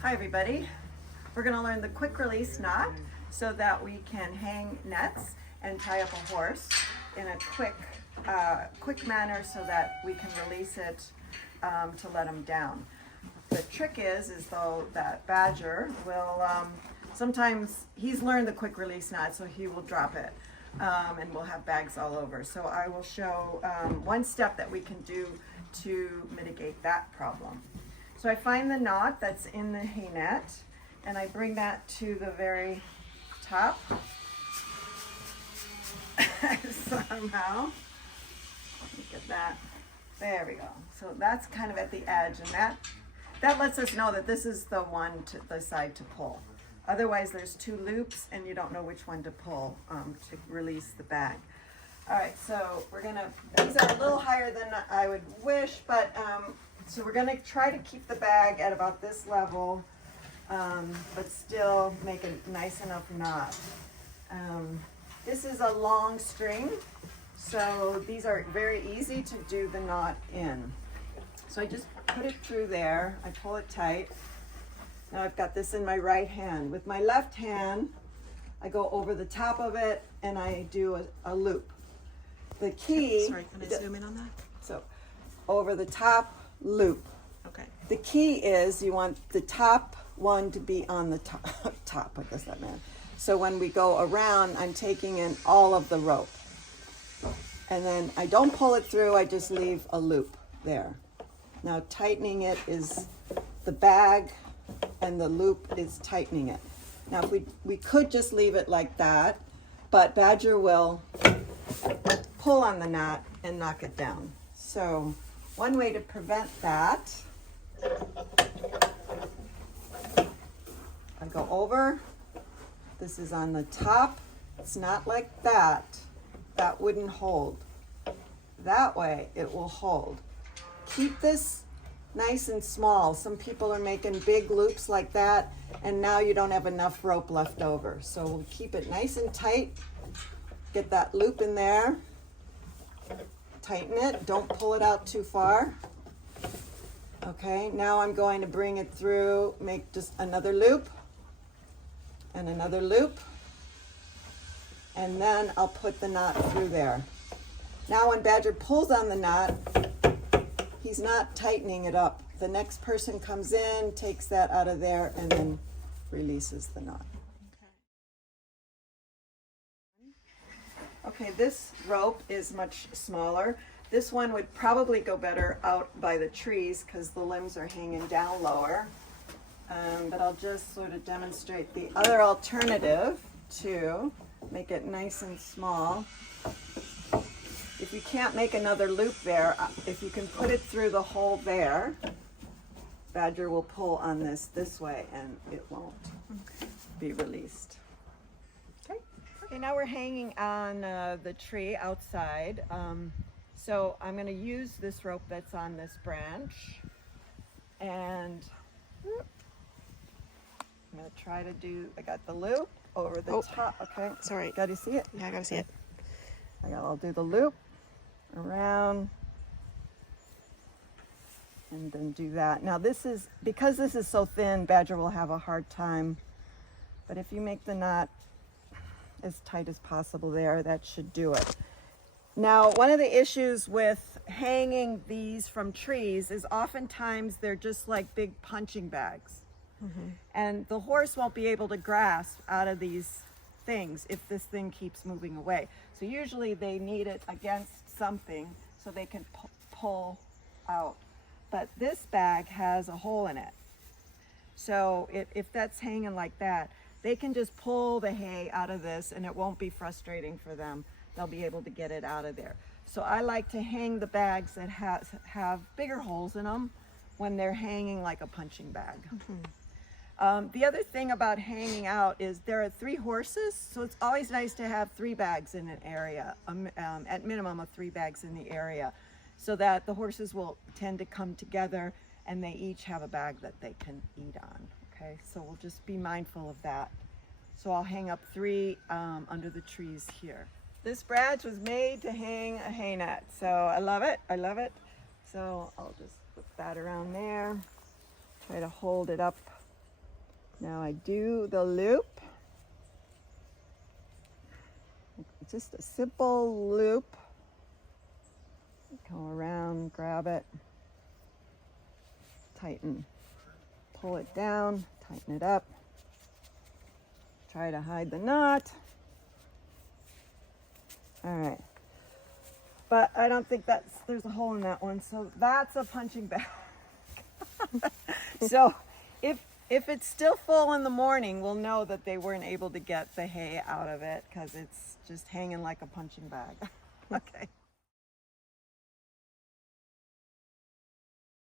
Hi everybody. We're going to learn the quick release knot so that we can hang nets and tie up a horse in a quick manner so that we can release it to let him down. The trick is though that Badger will, sometimes he's learned the quick release knot, so he will drop it and we'll have bags all over. So I will show one step that we can do to mitigate that problem. So I find the knot that's in the hay net and I bring that to the very top somehow. Look at that. There we go. So that's kind of at the edge, and that lets us know that this is the one to the side to pull. Otherwise there's two loops and you don't know which one to pull to release the bag. All right, so these are a little higher than I would wish, but so we're gonna try to keep the bag at about this level, but still make a nice enough knot. This is a long string, so these are very easy to do the knot in. So I just put it through there, I pull it tight. Now I've got this in my right hand. With my left hand, I go over the top of it and I do a loop. The key... Sorry, can I zoom in on that? So, over the top, loop. Okay. The key is you want the top one to be on the top, I guess that meant. So when we go around, I'm taking in all of the rope. And then I don't pull it through, I just leave a loop there. Now tightening it is the bag and the loop is tightening it. Now if we could just leave it like that, but Badger will pull on the knot and knock it down. So one way to prevent that, I go over, this is on the top, it's not like that, that wouldn't hold. That way it will hold. Keep this nice and small. Some people are making big loops like that and now you don't have enough rope left over. So we'll keep it nice and tight, get that loop in there, tighten it, don't pull it out too far. Okay, now I'm going to bring it through, make just another loop and another loop, and then I'll put the knot through there. Now when Badger pulls on the knot, he's not tightening it up. The next person comes in, takes that out of there, and then releases the knot. Okay, this rope is much smaller. This one would probably go better out by the trees because the limbs are hanging down lower. But I'll just sort of demonstrate the other alternative to make it nice and small. If you can't make another loop there, if you can put it through the hole there, Badger will pull on this way and it won't be released. Okay, now we're hanging on the tree outside. So I'm going to use this rope that's on this branch, and I'm going to try to do, I got the loop over the top. Okay, Sorry. got to see it? Yeah, I gotta see it. I'll do the loop around and then do that. Now because this is so thin, Badger will have a hard time, but if you make the knot as tight as possible there, that should do it. Now, one of the issues with hanging these from trees is oftentimes they're just like big punching bags. Mm-hmm. And the horse won't be able to grasp out of these things if this thing keeps moving away. So usually they need it against something so they can pull out. But this bag has a hole in it. So if that's hanging like that, they can just pull the hay out of this and it won't be frustrating for them. They'll be able to get it out of there. So I like to hang the bags that have bigger holes in them when they're hanging like a punching bag. Mm-hmm. The other thing about hanging out is there are 3 horses, so it's always nice to have 3 bags in an area, at minimum of 3 bags in the area, so that the horses will tend to come together and they each have a bag that they can eat on. Okay, so we'll just be mindful of that. So I'll hang up 3 under the trees here. This branch was made to hang a hay net, so I love it, I love it. So I'll just put that around there, try to hold it up Now I do the loop. Just a simple loop. Go around, grab it, tighten, pull it down, tighten it up. Try to hide the knot. All right. But I don't think there's a hole in that one, so that's a punching bag. So if it's still full in the morning, we'll know that they weren't able to get the hay out of it because it's just hanging like a punching bag. Okay.